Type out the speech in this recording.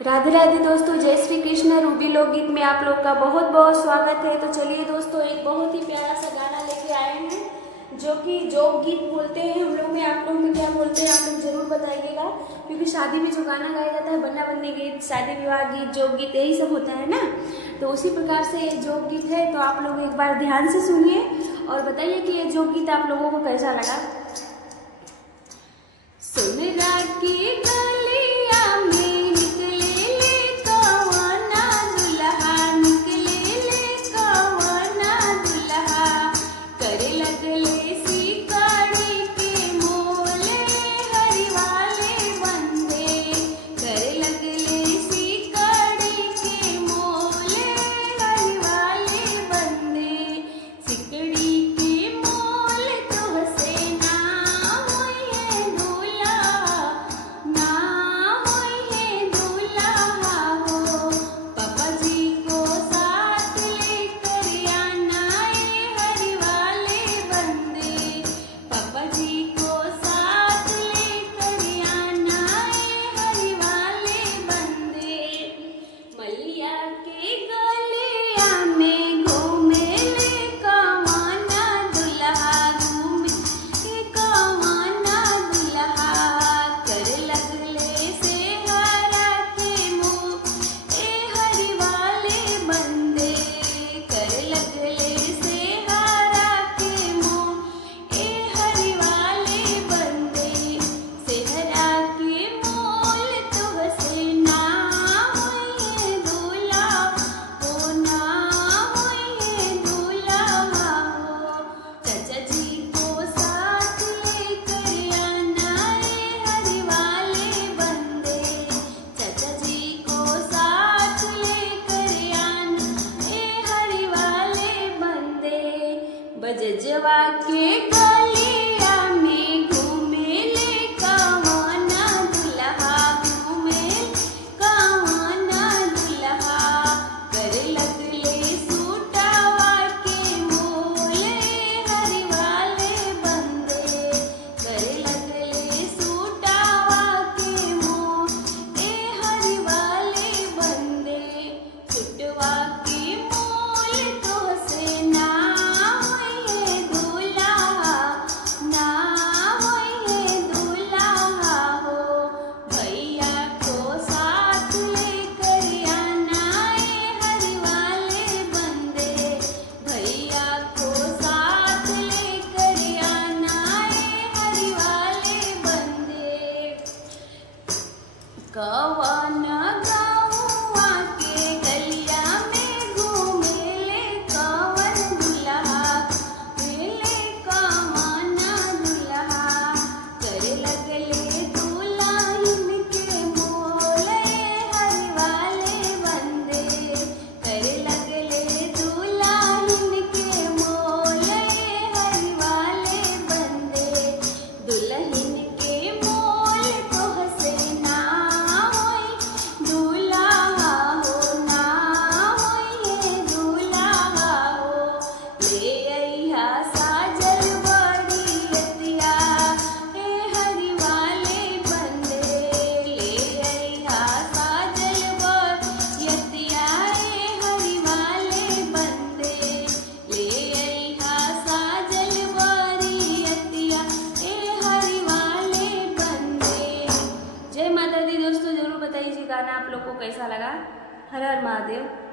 राधे राधे दोस्तों, जय श्री कृष्ण। रूबी लोकगीत में आप लोग का बहुत बहुत स्वागत है। तो चलिए दोस्तों, एक बहुत ही प्यारा सा गाना लेके आए हैं जो कि जोग गीत बोलते हैं हम लोग में। आप लोग में क्या बोलते हैं आप लोग जरूर बताइएगा, क्योंकि शादी में जो गाना गाया जाता है बन्ना बन्नी गीत, शादी विवाह गीत, जोग गीत, यही सब होता है ना। तो उसी प्रकार से ये जोग गीत है। तो आप लोग एक बार ध्यान से सुनिए और बताइए कि ये जोग गीत आप लोगों को कैसा लगा। सुन राखी गलिया में बजजवा के गलिया में घूमे ले कवना दुल्हा, घूमे कवना दुल्हा, कर लगले सूटावा के मोले हरिवाले बंदे, कर लगले सूटावा के मोले हरिवाले बंदे, सूटवा के मोल तो से ना कवन गौआ के गलिया में घूमे ले कवन दुल्हा, ले कवन दुल्हा, करे लगले दुल्हन के मोले हरिवाले बंदे, करे लगले दुल्हन के मोले हरिवाले बंदे, दुल्हन के मोल तो हसे दोस्तों जरूर बताइए गाना आप लोग को कैसा लगा। हर हर महादेव।